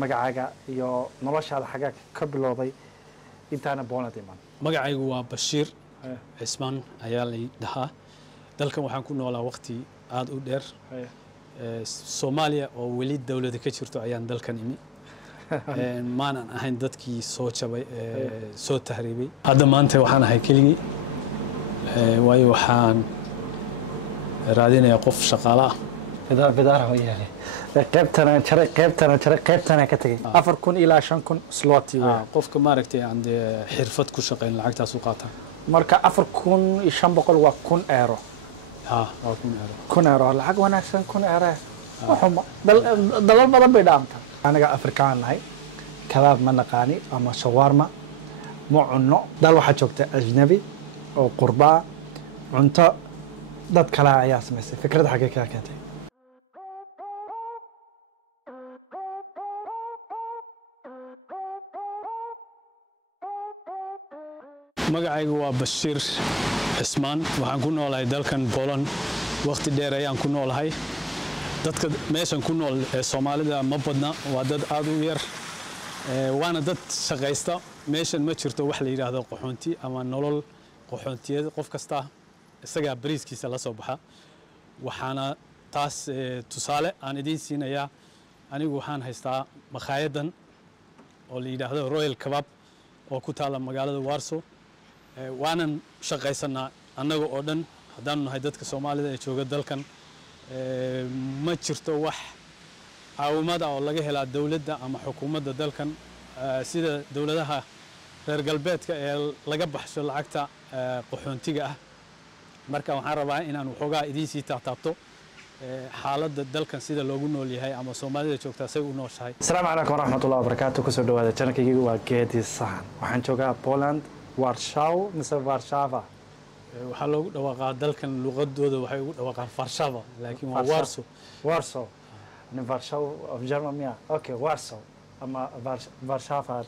magacaaga iyo noloshaada xagaa ka bilowday intaana Poland iman? magacaygu waa Bashiir Cismaan ayaa la dhahaa. dalkan waxaan ku noolaa waqti aad u dheer. Soomaaliya oo weli dawladda ka jirto ayaan dalkan imi. maanan ahayn dadkii soo jabay soo tahriibay. hadda maanta waxaan ahay keligii waayo waxaan raadinayaa qof shaqaale ah. bidaar oo yahay qaybtana ka tagay 4,000 ilaa 5,000 slot qofka maaragtay aan xirfad ku shaqeyn lacagtaas u qaataa. marka 4,500 waa 1,000 euro. waa 1,000 euro. 1,000 euro lacag wanaagsan 1,000 euro. waxuma dalal badan bay dhaamta. anaga Afrikaan nahay kabaab ma naqaani ama shawarma ma cunno. dal waxa joogta ajnabi oo qurbaa cunto dad kale ayaa sameysay. fikrad xagee ka keentay? magacaygu waa Bashiir Cismaan. waxaan ku noolahay dalkan Poland waqti dheer ayaan ku noolahay. dadka meeshan ku nool ee Soomaalida ma badna, waa dad aad u yar. waana dad shaqaysta. meeshan ma jirto wax la yiraahdo qaxoonti ama nolol qaxoontiyeed. qof kasta isaga bariiskiisa la soo baxa. waxaana taas tusaale aan idin siinayaa. anigu waxaan haystaa makhaayaddan oo la yiraahdo Royal Kebab oo ku taala magaalada Warsaw. waanan shaqaysanaa annaga oo dhan haddaan nahay dadka Soomaalida ee jooga dalkan. ma jirto wax caawimada oo laga helaa dawladda ama xukuumadda dalkan sida dawladaha reer galbeedka ee laga baxsho lacagta qaxoontiga ah. marka waxaan rabaa inaan waxoogaa idiin sii taabto xaaladda dalkan sida loogu nool yahay ama Soomaalida joogta say u nooshahay. Assalaamu calaykum waraxmatullaahi wabarakaatuh. kusoo dhawaada channelkayga waa Geedi Sahan. waxaan joogaa Poland, Warsaw mise Warszawa. waxaa loogu dhawaaqaa dalkan luqadooda waxay ugu dhawaaqaan Warszawa laakiin waa Warsaw. Warsaw. Ani Warsaw of Germany. Okay, Warsaw ama Warszawa.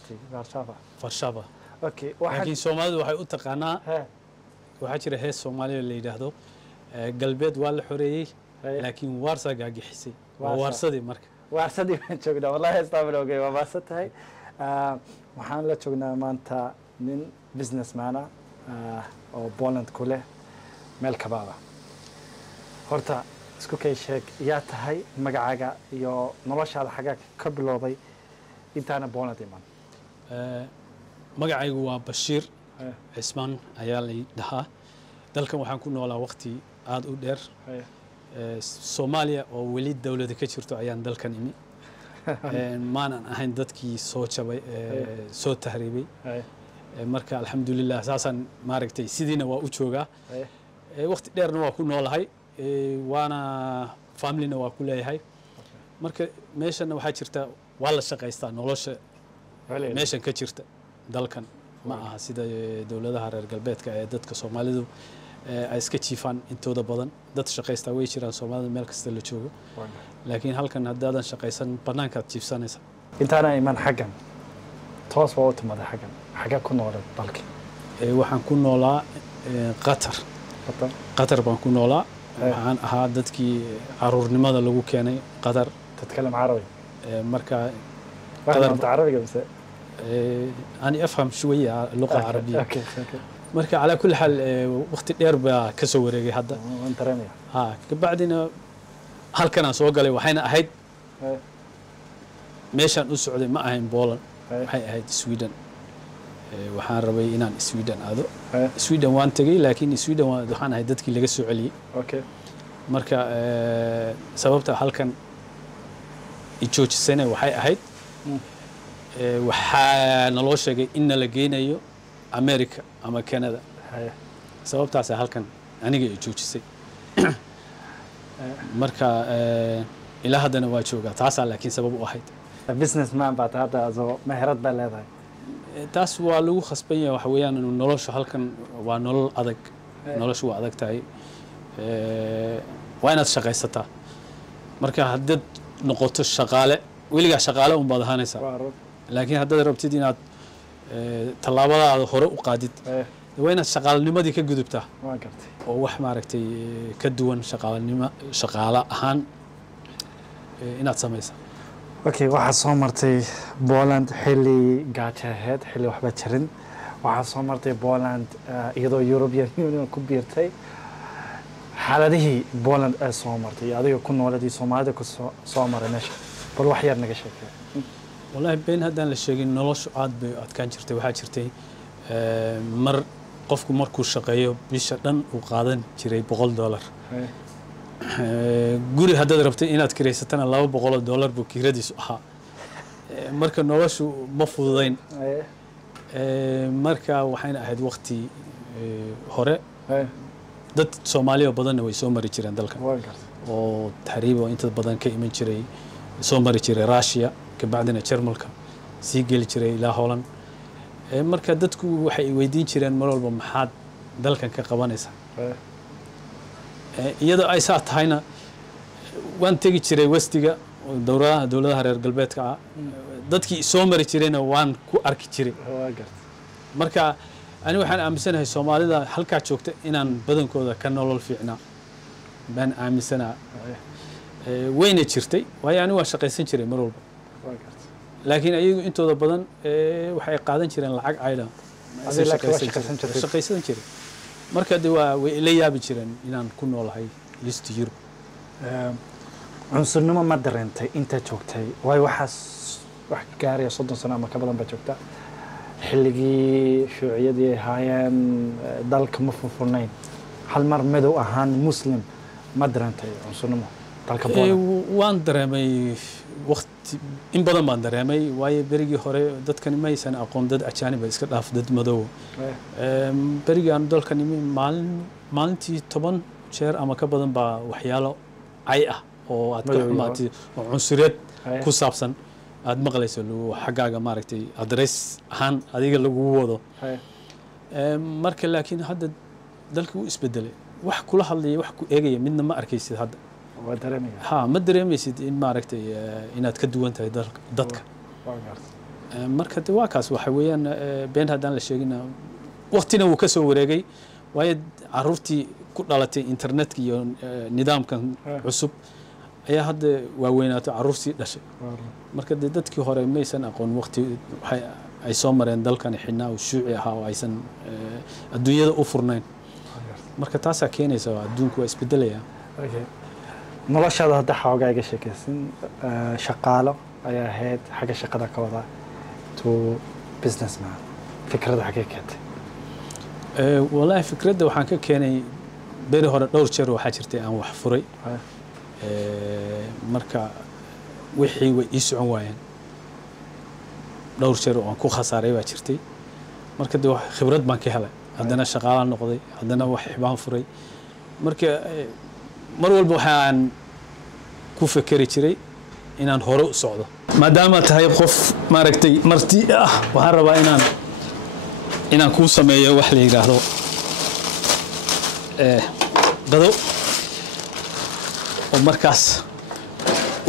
Warszawa. Okay, laakiin Soomaalidu waxay u taqaanaa waxaa jira hees Soomaaliya la yiraahdo galbeed waa la xoreeyay laakiin Warsaw gaagixisay. waa Warsadii marka. Warsadii baan joognaa. wallahi istaamil ogeey waa baasatahay. waxaan la joognaa maanta nin businessman oo Poland ku leh meel kabaab ah. horta isku kay sheeg yaa tahay magacaaga iyo noloshaada xagaa ka bilowday intaana Poland iman? magacaygu waa Bashiir Cismaan ayaa la dhahaa. dalkan waxaan ku noolaa waqti aad u dheer. Soomaaliya oo weli dawladda ka jirto ayaan dalkan imi. maanan ahayn dadkii soo jabay soo tahriibay. marka alxamdulilah saasaan maaragtay sidiina waa u joogaa. waqti dheerna waa ku noolahay. waana familyna waa ku leeyahay. marka meeshana waxaa jirta waa la shaqaystaa nolosha meeshan ka jirta dalkan ma aha sida dawladaha reer galbeedka ee dadka Soomaalidu ay iska jiifaan intooda badan. dad shaqaysta way jiraan Soomaalida meel kasta la joogo. laakiin halkan haddaadan shaqaysan banaankaad jiifsanaysa. intaana iman xaggan toos waa u timaaday xaggan xagga ku noolay dalkii? waxaan ku noolaa Qatar baan ku noolaa. waxaan ahaa dadkii caruurnimada lagu keenay Qatar. تتكلم عربي؟ marka أنت عربي بس؟ أنا أفهم شوية اللغة العربية. أوكي. marka على كل حال وقت dheer baa ka soo wareegay hadda. وأنت رمي. kabacdina halkan aan soo galay waxayna ahayd meeshaan u socday ma ahayn Poland. waxay ahayd Sweden. waxaan rabay inaan Sweden aado. Sweden waan tagay laakiin Sweden waxaan ahayd dadkii laga soo celiyay. Okay. marka sababta halkan joojisana waxay ahayd waxaa naloo sheegay in la geynayo America ama Canada. sababtaas halkan aniga ay joojisay. marka ilaa haddana waa joogaa. taasaa laakiin sabab u ahayd. businessman baad hadda soo meherad baa leedahay. taas waa lagu khasban yahay waxa weeyaan nolosha halkan waa nolol adag. noloshu waa adag tahay. waa inaad shaqaysataa. marka haddaad noqoto shaqaale weligaa shaqaale un baad ahaanaysaa. laakiin haddaad rabtid inaad tallaabadaada hore u qaadid waa inaad shaqaalnimadii ka gudubtaa. oo wax maaragtay ka duwan shaqaale ahaan inaad samaysaa. okay waxaa soo martay Poland xilli gaajo ahayd xilli waxba jirin waxaa soo martay Poland iyadoo European Union ku biirtay xaaladihii Poland ay soo martay adiga ku nooladii Soomaalida ku soo maray meesha bal wax yar naga sheekay wallahi been haddaan la sheegin noloshu aad bay adkaan jirtay waxaa jirtay mar qofku markuu shaqeeyo bisha dhan uu qaadan jiray $100 guri haddaad rabtay inaad kireysatana $200 buu kiradiisu ahaa marka noloshu ma fududayn marka waxayna ahayd waqti hore dad Soomaaliya badanna way soo mari jireen dalka oo taariibo inta badan ka iman jiray soo mari jiray Russia ka bacdina Jarmalka sii geli jiray ilaa Holland marka dadku waxay weydiin jireen mar walba maxaad dalkan ka qabanaysaa iyadoo ay saa tahayna waan tegi jiray westiga dowladaha reer galbeedka ah dadkii soo mari jirayna waan ku arki jiray marka ani waxaan aaminsanahay Soomaalida halka joogta inaan badankooda ka nolol fiicnaa baan aaminsanahay wayna jirtay waayo ani waan shaqaysan jiray mar walba laakiin ayagu intooda badan waxay qaadan jireen lacag ayda shaqaysan jiray marka de waa way la yaabi jireen inaan ku noolahay East Europe cunsurnimo ma dareentay inta joogtay way wax gaaraya 30 sano ama ka badan ba joogta xilligii shuuciyadii haayeen dalka ma furfurnayn hal mar madow ahaan muslim ma dareentay cunsurnimo dalka waan dareemay waqti in badan baan dareemay waayo berigii hore dadkani ma aysan aqoon dad ajaanib iska dhaaf dad madow berigii aan dalkani maalintii 10 jeer ama ka badan baa waxyaalo ay ah oo aad ka xumaatay oo cunsuriyad ku saabsan aad maqlayso xagaaga maaragtay address ahaan adiga lagu wado marka laakiin hadda dalka uu isbedelay wax kula hadlay wax ku eegaya midna ma arkaysid hadda ma dareemaysid in maaragtay inaad ka duwan tahay dadka marka waa kaas waxa weeyaan been haddaan la sheegina waqtina uu ka soo wareegay waayo caruurtii ku dhalatay internetka iyo nidaamkan cusub ayaa hadda waaweynaato caruurtii dhashay marka dadkii hore maysan aqoon waqti ay soo mareen dalkan xidhnaa oo shuuci ahaa oo aysan adduunyada u furnayn marka taasaa keenaysa adduunku waa isbedelaya noloshaada hadda xoogaa iga sheekaysan shaqaalo ayaa ahayd xagga shaqada ka wada to businessman fikradda xagee keentay wallahi fikradda waxaan ka keenay beri hore dhowr jeer waxaa jirtay aan wax furay marka wixii way ii socon waayeen dhowr jeer oo aan ku khasaaray baa jirtay marka de khibrad baan ka helay haddana shaqaalaan noqday haddana wax baan furay marka mar walba waxaan ku fikiri jiray inaan hore u socdo maadaama tahay qof maaragtay marti ah waxaan rabaa inaan ku sameeyo wax la yiraahdo qado oo markaas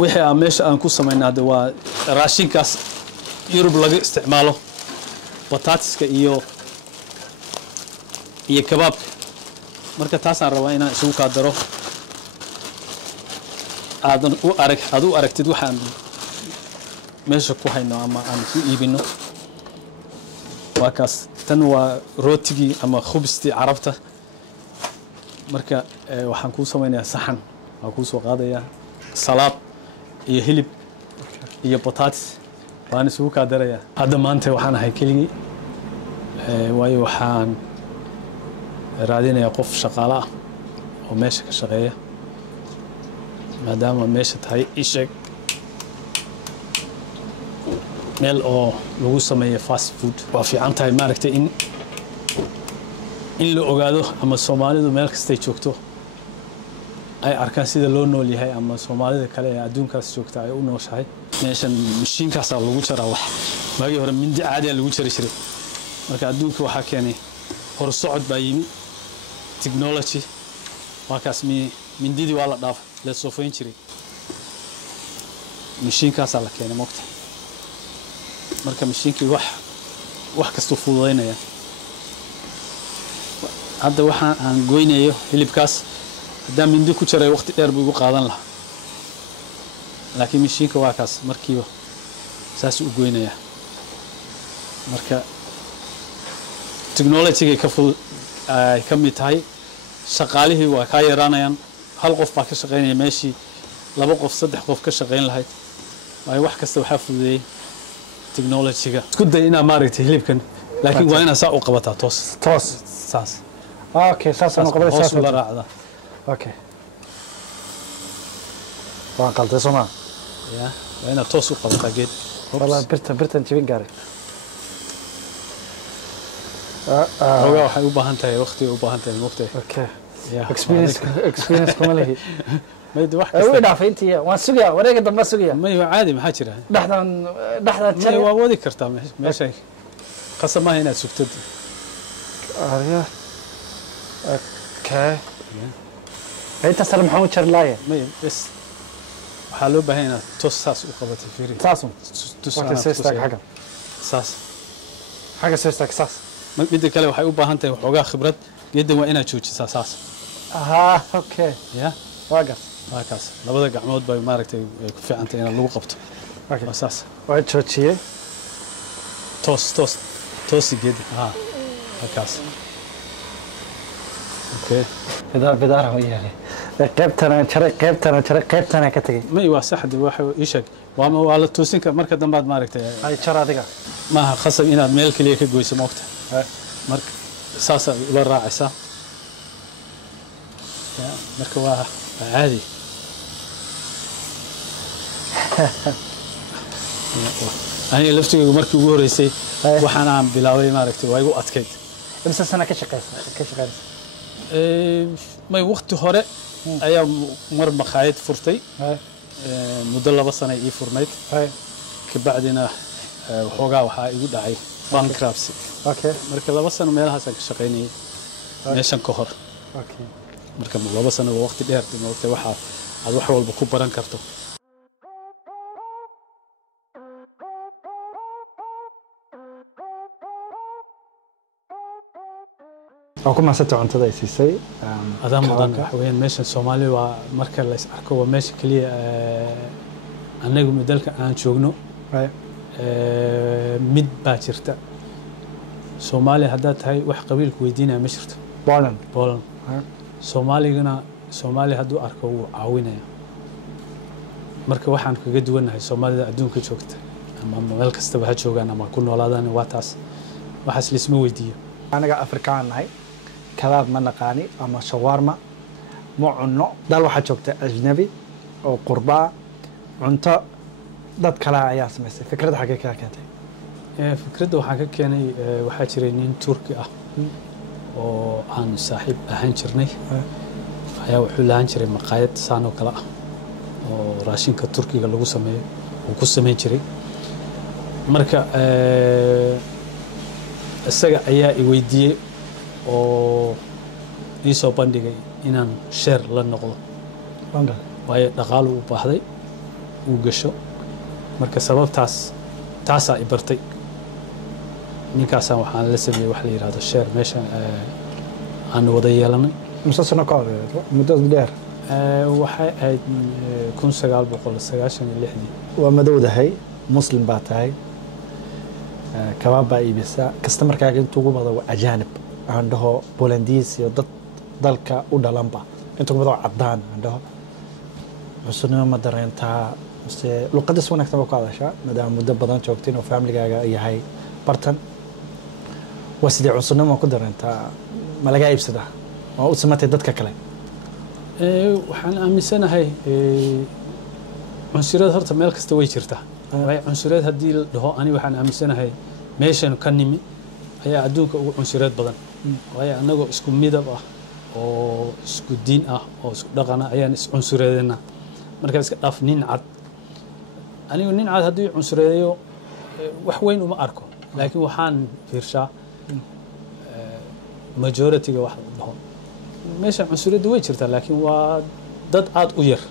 wixii aan meesha aan ku sameynaa waa raashinkaas Yurub laga isticmaalo bataatiska iyo kabaabka marka taasaan rabaa inaan isugu ka daro aad u aragtid waxaan meesha ku hayno ama aan ku iibino waa kaas tan waa rootigii ama khubstii carabta marka waxaan ku sameynayaa saxan waan ku soo qaadayaa salaad iyo hilib iyo potatoes waan isugu ka darayaa hadda maanta waxaan ahay keligii waayo waxaan raadinayaa qof shaqaale ah oo meesha ka shaqeeya maadaama meesha tahay ishag meel oo lagu sameeyo fast food waa fiican tahay maaragtay in la ogaado ama Soomaalidu meel kastay joogto ay arkaan sida loo nool yahay ama Soomaalida kale ee adduunkaas joogta ay u nooshahay meeshan mashiinkaas lagu jaraa wax maagi hore mindi caadi lagu jari jiray marka adduunka waxa keenay hor socod baa yimi technology waa kaas mindidii waa la dhaaf la soofayn jiray mashiinkaas la keenay moqta marka mashiinkii wax kasta fududeynaya hadda waxa aan goynayo hilibkaas haddaan mindi ku jaray waqti dheer buu igu qaadan lahaa laakiin mishiinka waa kaas markiiba saas u goynaya marka technology ka fudud ay ka mid tahay shaqaalihii waa ka yaraanayaan hal qof baa ka shaqeynaya meeshii laba qof saddex qof ka shaqeyn lahayd waayo wax kasta waxaa fududeeyay technology-ga isku day inaa maaragtay hilibkan laakiin waa inaa saa u qabataa toos saas okay saas aan qabay saas ula raacda okay waan qalday soma ya waa inaa toos u qabataa geed wala birtan jibin gaaray ogaa waxay u baahan tahay waqti u baahan tahay waqti okay experience kuma lehi mayda wax ay u dhaafay intii waan sugaa wareega dambe sugaa may waa caadi maxaa jira dhaxdan may waa wadi kartaa meesha qasab ma inaad sugtid ariya okay inta sar maxuu jar laayeen may bas waxaa loo baahan inaad toos saas u qabatay fiiri saasun saas xaga seesta saas midda kale waxay u baahan tahay waxoogaa khibrad geedan waa inaad joojisaa saas aha okay ya waagas kaas labada gacmood bay maaragtay ku fiican tahay inaad lagu qabto okay saas waa joojiyay toos geed kaas okay bidaar oo yahay qaybtana ka tagay may waa saxda waxa ii sheeg waa la toosin ka marka dambe aad maaragtay ay jar adiga maaha khasab inaad meel kaliya ka goyso moogta marka saas ula raacaysaa marka waa caadi aniga laftigaygu markii ugu horeysay waxaan aan bilaabay maaragtay waa igu adkayd imsa sana ka shaqeynaysa may waqti hore ayaa mar maqaayad furtay muddo 2 sano ii furnayd kabacdina waxoogaa waxaa igu dhacay bankruptcy marka 2 sano meelahaasaan ka shaqaynayay meeshan ka hor marka 2 sano waa waqti dheer waqti waxa aad wax walba ku baran karto oo kuma sabta cuntada ay siisay adaa mudan waxweyn meeshan Soomaaliya waa marka la is arko waa meesha kaliya anagu dalka aan joogno mid baa jirta Soomaaliya hadda tahay wax qabiilku weydiinaya ma jirto Poland Soomaaliya hadduu arko wuu caawinaya marka waxaan kaga duwanahay Soomaalida adduunka joogta ama meel kasta waxa joogaan ama ku noolaadaan waa taas waxaas la isma weydiiyo anaga Afrikaan nahay كباب ما نقاني أما شاورما مو عنو دال واحد شوكته أجنبي أو قرباء عنتا داد كلا عياس مثل فكرة حقيقة كانت فكرة وحقيقة يعني واحد شرينين تركي وعن صاحب هنشرني هيا وحول هنشري مقايد سانو كلا وراشين كتركي قالوا سمي وكسمي شري مركا السجع أيا يودي oo ii soo bandhigay inaan share la noqdo waayo dhaqaale u baahday uu gasho marka sababtaas taasaa i bartay ninkaasaan waxaan la sameeyey wax la yiraahdo share meeshan aan wada yeelanay مسلسل نقال مدة دير waxay ahayd 1996 ومدودة هي مسلم باتاي كباب إيبسا كاستمر كاجن توجو بضو أجانب عنده بولنديس يضد ذلك ودلامبا أنتم بضو عدان عنده حسنا ما درين تا بس لو قدس ونك تبغى هذا شيء مدام مدة بدن شوكتين وفاميلي جا هي برتن وسيدي حسنا ما قدرين تا ما لقى يبسده ما أسمت ضدك كلام waxaan aaminsanahay cunsuriyad horta meel kasta way jirtaa way cunsuriyad hadii la dhaho ani waxaan aaminsanahay meeshan ka nimi ayaa adduunka ugu cunsuriyad badan way anagoo isku midab ah oo isku diin ah oo isku dhaqan ah ayaan is cunsuriyadna marka iska dhaaf nin cad anigu nin cad hadii cunsuriyadeeyo wax weyn uma arko laakiin waxaan fiirshaa majority-ga wax la dhaho meesha cunsuriyaddu way jirtaa laakiin waa dad aad u yar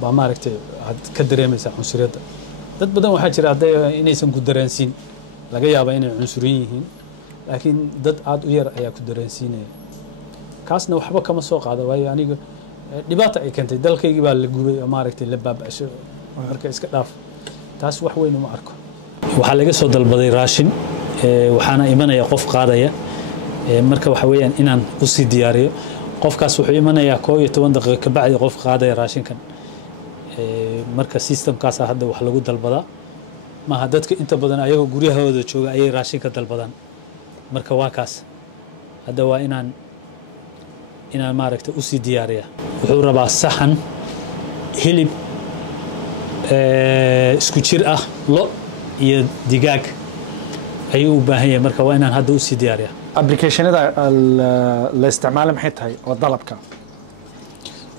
baa maaragtay aad ka dareemaysaa cunsuriyadda dad badan waxaa jira hadday inaysan ku dareensiin laga yaabaa inay cunsuriyin yihiin laakiin dad aad u yar ayaa ku dareensiinaya kaasna waxba kama soo qaada waayo aniga dhibaata ay keentay dalkaygii baa la gubay oo maaragtay la baaba'shay marka iska dhaaf taas wax weyn uma arko waxaa laga soo dalbaday raashin waxaana imanaya qof qaadaya marka waxa weeyaan inaan u sii diyaariyo qofkaas wuxuu imanayaa 12 daqiiqo ka bacdi qof qaadaya raashinkan marka systemkaas hadda wax lagu dalbadaa maaha dadka inta badan ayagoo guryahooda jooga ayay raashinka dalbadaan marka waa kaas hadda waa inaan maaragtay u sii diyaariya wuxuu rabaa saxan hilib isku jir ah lo iyo digaag ayuu u baahan yahay marka waa inaan hadda u sii diyaariya applicationada la isticmaalo maxay tahay oo dalabka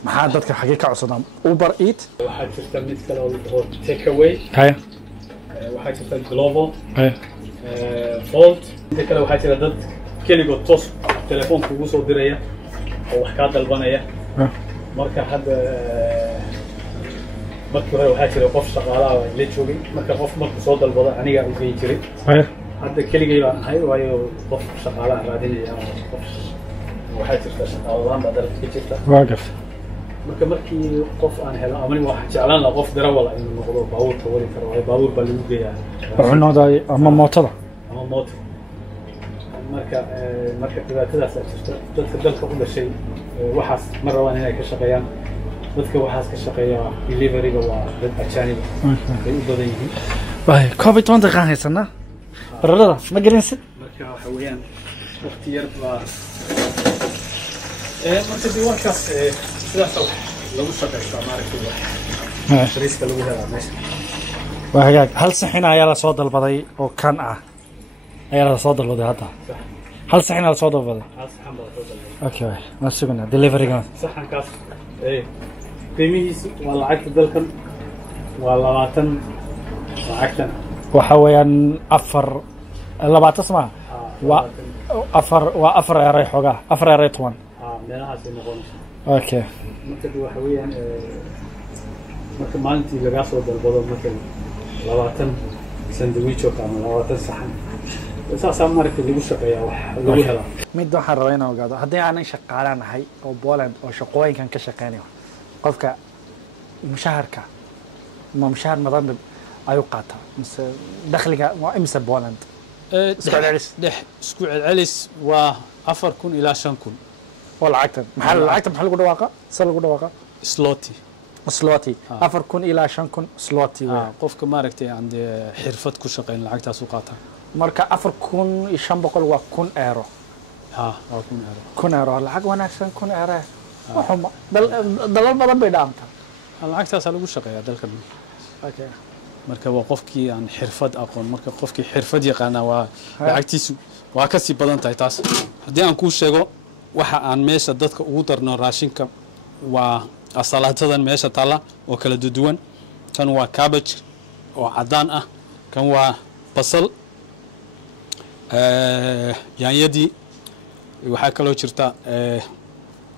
maxaa dadka xagee ka codsadaan Uber Eats waxaa jirta mid kale oo takeaway waxaa jirta Glovo Volt inta kale waxaa jira dad keligood toos telefoonka ugu soo diraya oo wax ka dalbanaya marka hadda markii hore waxaa jira qof shaqaalaha la joogay marka qof markuu soo dalbado aniga u geey jiray hadda keligay baan ahay waayo qof shaqaalaha raadinaya qof waxaa jirta shaqaalahan baa dalab ka jirta waagaf marka markii qof aan helo ama waxaan jeclaan lahaa qof darawal inuu noqdo baabuurka wali karo waayo baabuur baa lagu geeyaa cunada ama mootada marka dhibaatadaas jirta dadka dalka u dhashay waxaas ma rabaan inay ka shaqeeyaan dadka waxaas ka shaqeeya deliveryga waa dad ajaanib ay u badan yihiin waay covid 20 daqiiqan haysana bararada ma garanaysid marka waxa weeyaan waqti yar baa marka diiwaankaas sidaas lagu shaqeeyo maaragtay shariiska lagu helaa meesha waa hagaag hal saxin ayaa la soo dalbaday oo kan ah ayaa la soo dalbaday hadda hal saxin la soo dalbaday okay ma sugna deliveryga saxankaas qiimihiisu waa lacagta dalkan waa 20 lacagtan waxa weeyaan 4 sama waa afar eray xogaa 4 eray 10 meelahaas ay noqonayso okay marka waxa weeyaan marka maalintii laga soo dalbado marka 20 sandwich oo kama 20 saxan saasa marka lagu shaqeeyaa wax lagu helo mid waxaan rabaa inaan ogaado haddii aanan shaqaalanahay oo Poland oo shaqooyinkan ka shaqeynayo qofka mushaharka ma mushahar madam ayuu qaataa mise dakhliga waa imsa Poland isku celcelis waa 4000 ilaa 5000 oo lacagtan maxaa lagu dhawaaqa lagu dhawaaqa slotty 4000 ilaa 5000 slotty qofka maaragtay aan xirfad ku shaqeyn lacagtaas u qaataa marka 4500 waa 1000 euro waa 1000 euro lacag wanaagsan 1000 euro waxuma dalal badan bay dhaamtaa lacagtaas lagu shaqeeyaa dalkan okay marka waa qofkii aan xirfad aqoon marka qofkii xirfad yaqaana waa lacagtiisu waa ka sii badan tahay taas haddii aan ku sheego waxa aan meesha dadka ugu darno raashinka waa asalaatadan meesha taala oo kala duwan tan waa cabbage oo cadaan ah kan waa basal yaanyadii waxaa kaloo jirta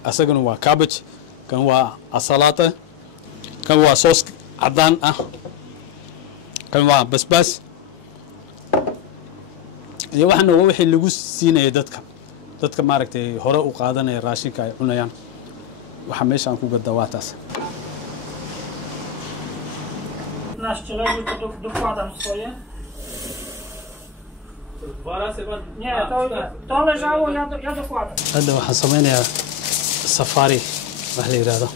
asagana waa cabbage kan waa asalaata kan waa soos cadaan ah kan waa basbaas iyo waxana wixii lagu siinayay dadka maaragtay hore u qaadanaya raashinka ay cunayaan waxa meesha aan ku gadaa waa taas nasz czeladnik dokładam swoje. Nie, to leżało, ja dokładam. Hadda waxaan samaynayaa safari wax la yiraahdo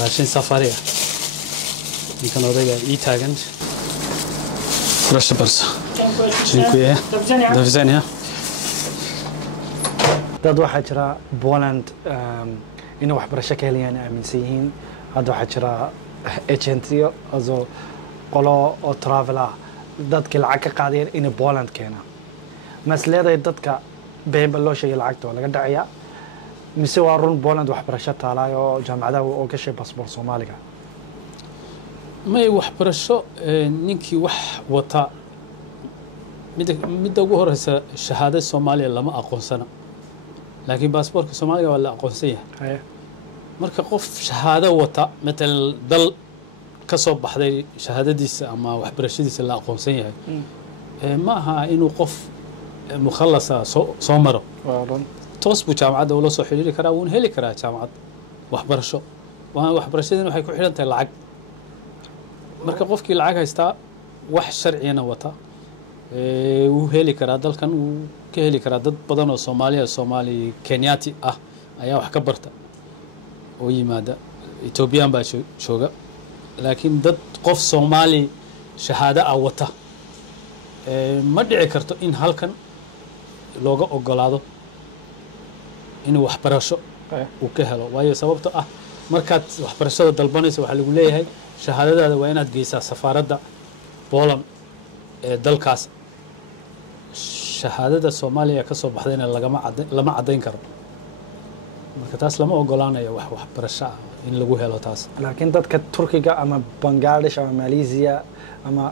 raashin safari ah ninkan odayga ii taagan proszę bardzo dziękuję do widzenia dad waxaa jira Poland inay waxbarasho ka helayaan aaminsan yihiin hadda waxaa jira agentiyo aso qolo oo travel ah dadka lacag ka qaadeen in Poland keena masleeday dadka been loo sheegay lacagta laga dhacaya mise waa run Poland waxbarasho taalayo jaamacadaha oo ka shay passport Soomaaliga may waxbarasho ninkii wax wata mid ugu horeysa shahaado Soomaaliya lama aqoonsana laakiin passportka Soomaaliga waa la aqoonsan yahay marka qof shahaado wata مثلا dal ka soo baxday shahaadadiisa ama waxbarashadiisa la aqoonsan yahay ma aha inuu qof mukhallasa soo maro toos buu jaamacadda ula soo xiriiri karaa wuuna heli karaa jaamacad waxbarasho waxbarashadina waxay ku xidhan tahay lacag marka qofkii lacag haystaa wax sharciyana wata wuu heli karaa dalkan wuu ka heli karaa dad badan oo Soomaali Kenyaati ah ayaa wax ka barta oo yimaada Ethiopian baa jooga laakiin dad qof Soomaali shahaado ah wata ma dhici karto in halkan looga ogolaado inuu waxbarasho uu ka helo waayo sababtoo ah markaad waxbarashada dalbanayso waxa lagu leeyahay shahaadadaada waa inaad geysaa safaaradda Poland ee dalkaas shahaadada Soomaaliya ka soo baxdayna lama cadeyn karo marka taas lama ogolaanayo waxbarasho in lagu helo taas laakiin dadka Turkiga ama Bangladesh ama Malaysia ama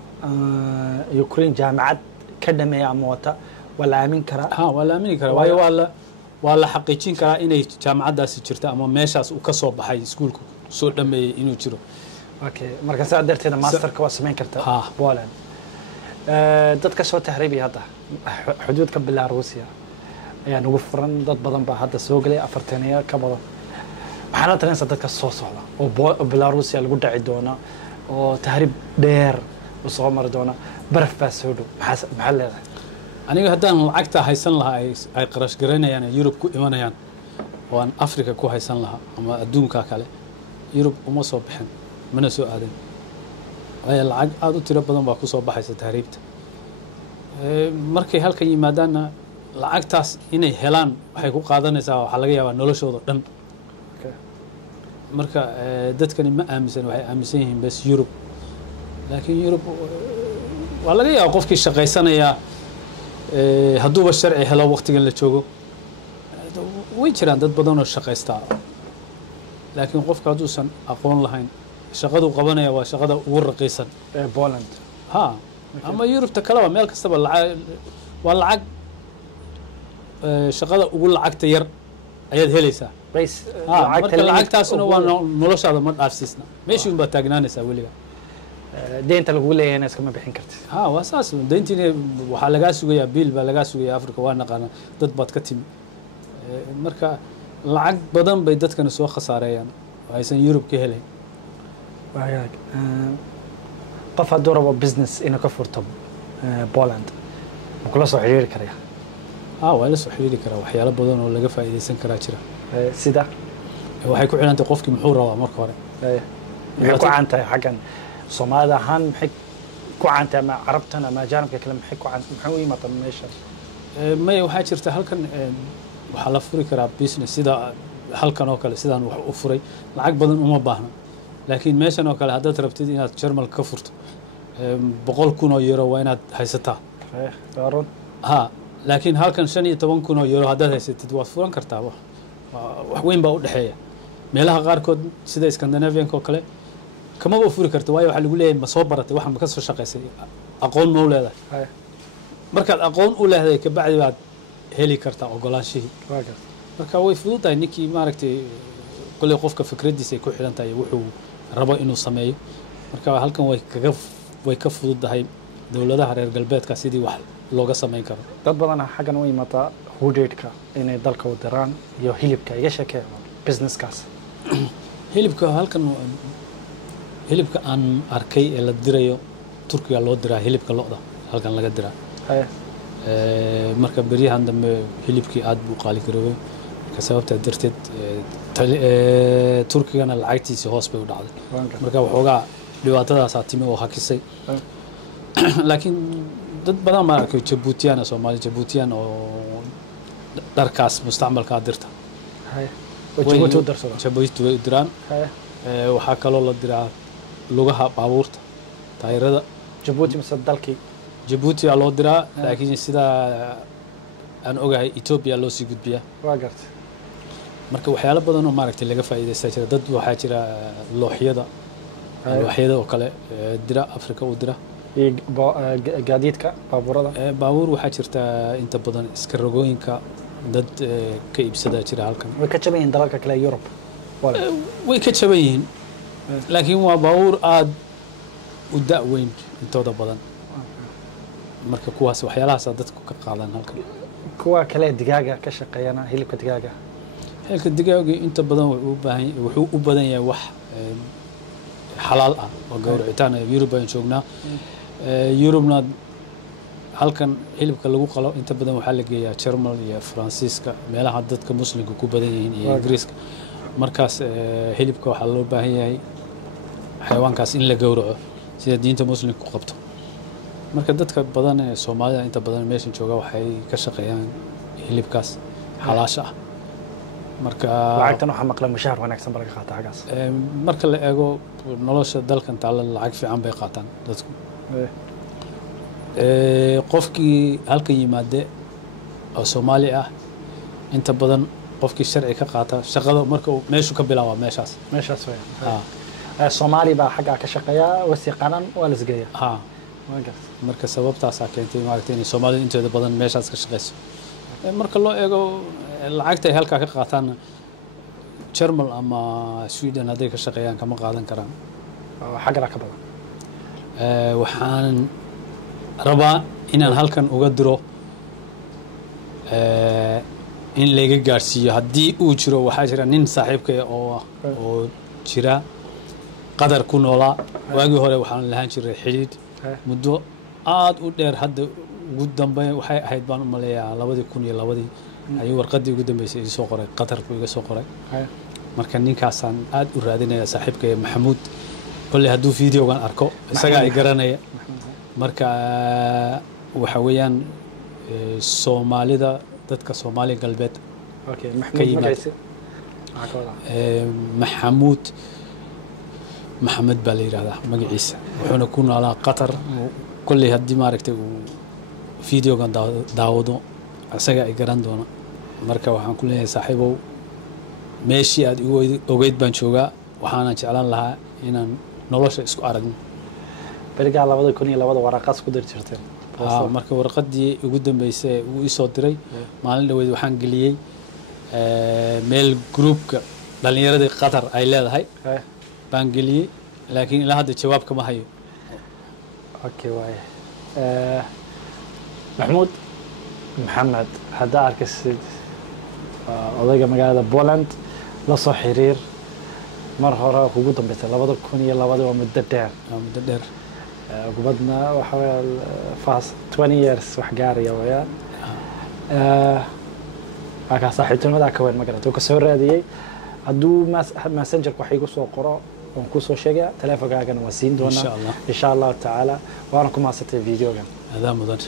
Ukraine jaamacad ka dhameeya ama wata wala aamin kara wala aamin kara waayo waa la xaqiijin karaa inay jaamacadaasi jirto ama meeshaas uu ka soo baxay iskuulku soo dhameeyay inuu jiro okay marka saad darteeda masterka waa sameyn kartaa Poland dadka soo tahriibiya hadda xuduudka Belarus ayaa ugu furan dad badan baa hadda soo galay 40 ka badan waxaana tarinaysa dadka soo socda oo Belarus lagu dhaci doona oo tahriib dheer u soo mari doona baraf baa soo dhow maxaa leedahay aniga haddaan lacagta haysan lahaa ay qarash garanayaan Yurub ku imanayaan oo aan Afrika ku haysan lahaa ama adduunka kale Yurub uma soo bixin mana soo aadan waayo lacag aad u tiro badan baa ku soo baxaysa tahriibta markay halkan yimaadaanna lacagtaas inay helaan waxay ku qaadanaysaa waxa laga yaabaa noloshooda dhan marka dadkani ma aaminsan waxay aaminsan yihiin bas Yurub laakiin Yurub waa laga yaabaa qofkii shaqaysanaya hadduuba sharci helo waqtigan la joogo way jiraan dad badan oo shaqaysta laakiin qofka hadduusan aqoon lahayn shaqadu qabanaya waa shaqada ugu raqiisan ee Poland ama Yurubta kale waa meel kastaba waa lacag shaqada ugu lacagta yar ayaad helaysaa lacagtaasuna waa noloshaada ma dhaafsiisna meeshii unbaa taagnaanaysaa weliga deynta lagu leeyahay iskama bixin kartid waa saas deyntiina waxaa lagaa sugayaa biil baa lagaa sugayaa Afrika waa naqaana dad baad ka timi marka lacag badan bay dadkana soo khasaareeyaan oo aysan Yurub ka helayn waayaag qof hadduu rabo business inuu ka furto Poland ma kula soo xiriiri karaa waa la soo xiriiri karaa waxyaalo badan oo laga faa'iideysan karaa jira sida waxay ku xidhan tahay qofkii muxuu rabaa marka hore maxay ku caantahay xaggan Soomaalida ahaan maxay ku caantahay ama Carabtan ama jaanibka kale maxay ku caantahay maxay u yimaadaan meesha may waxaa jirta halkan waxaa la furi karaa business sida halkan oo kale sidaan wax u furay lacag badan uma baahna laakiin meeshan oo kale haddaad rabtid inaad Jarmal ka furto 100,000 euro waa inaad haysataa laakiin halkan 15,000 euro haddaad haysatid waad furan kartaa wax weyn baa u dhaxeeya meelaha qaarkood sida Scandinavian oo kale kama u furi karto waayo waxa lagu leeyahay ma soo baratay waxan ma ka soo shaqaysay aqoon ma u leedahay markaad aqoon u leedahay ka bacdi baad heli kartaa ogolaanshihi marka way fududahay ninkii maaragtay kulli qofka fikradiisa ay ku xiran tahay wuxuu rabo inuu sameeyo marka halkan way ka fududahay dawladaha reer galbeedka sidii wax looga sameyn karo dad badan xagan u yimaada hudheedka inay dalka u diraan iyo hilibka iga sheekay businesskaas hilibka halkan hilibka aan arkay ee la dirayo Turkiga loo diraa hilibka lo'da halkan laga diraa marka bariyahan dambe hilibkii aad buu qaali garoobay marka sababta darteed Turkigana lacagtiisa hoos bay u dhacday marka waxoogaa dhibaatadaas timi oo hakisay laakiin dad badan ma arkay Djibouti oo dharkaas mustacmalka dirta Djibouti way diraan waxaa kaloo la diraa lugaha baabuurta taayirada Djibouti mise dalkii Djibouti loo diraa laakiin sida aan ogahay Ethiopia loo sii gudbiyaa waa gartay marka waxyaalo badan oo maaragtay laga faa'iideysan jira dad waxaa jira looxyada oo kale dira Afrika u dira gaadiidka baabuurada baabuur waxaa jirta inta badan iska rogooyinka dad ka iibsada jira halkan way ka jaban yihiin dalalka kale Yurub way ka jaban yihiin laakiin waa baabuur aad u da'weyn intooda badan marka kuwaas waxyaalahaas dadku ka qaadan halkan kuwa kale digaaga ka shaqeeyana hilibka digaaga hilibka digaaga inta badan wuxuu u badan yahay wax xalaal ah oo gowracitaan Europe aan joognaa Europe-na halkan hilibka lagu qalo inta badan waxaa la geeyaa German iyo Faransiiska meelaha dadka muslimka ku badan yihiin iyo Ingiriiska markaas hilibka waxaa loo baahan yahay xayawaankaas in la gowraco sida diinta muslimku qabto marka dadka badan ee Soomaalida inta badan meeshan jooga waxay ka shaqeeyaan hilibkaas xalaasha ah marka lacagtan waxa maqla mushaar wanaagsan bal ka qaata xagaas marka la eego nolosha dalkan taala lacag fiican bay qaataan dadku qofkii halkan yimaade oo Soomaali ah inta badan qofkii sharci ka qaata shaqada marka meeshu ka bilaabo meeshaas way Soomaali baa xagga ka shaqeeya wasiqanan waa la isgeeya marka sababtaas keentay maaragtay in Soomaali inteeda badan meeshaas ka shaqeyso marka loo eego lacagta ay halka ka qaataan German ama Sweden haday ka shaqeeyaan kama qaadan karaan xagga ka badan waxaan rabaa inaan halkan uga diro in laga gaarsiiyo haddii uu jiro waxaa jira nin saaxiibkay oo jira qadar ku noolaa waagii hore waxaan lahaan jiray xidhiidh muddo aad u dheer hadda ugu dambeyn waxay ahayd baan u maleeyaa 2002 ayuu warqadii ugu dambeysay ii soo qoray qadar buu iga soo qoray marka ninkaasaan aad u raadinaya saaxiibkay Maxamuud kulli hadduu videogan arko isaga ay garanaya marka waxa weeyaan Soomaalida dadka Soomaali galbeed Maxamuud Maxamed baa la yiraahdaa magaciisa wuxuuna ku noolaa Qatar kulli haddii maaragtay uu videogan daawado isaga ay garan doona marka waxaan ku leeyahay saaxiibow meeshii aad igu ogeyd baan joogaa waxaana jeclaan lahaa inaan nolosha isku aragno beriga 2002 waraqas ku dirtirteen marka warqadii ugu dambeysay uu isoo diray maalin dhaweyd waxaan galiyay meel groupka dhalinyarada Qatar ay leedahay baan galiyay laakiin ilaa hadda jawaab kama hayo waay Maxamuud Maxamed hadda arkisid odayga magaalada Poland la soo xiriir mar hore ugu dambeysay 2002 waa muddo dheer gubadna waxa fast 20 years wax gaaraya weeyaan aka saaxiibtinimada ka weyn magaalada oo ka soo raadiyay hadduu messenger wax igu soo qoro oo ku soo sheegay teleefankaagana waa siin doonaa insha Allah taala waana ku maasatay videogan هذا مدن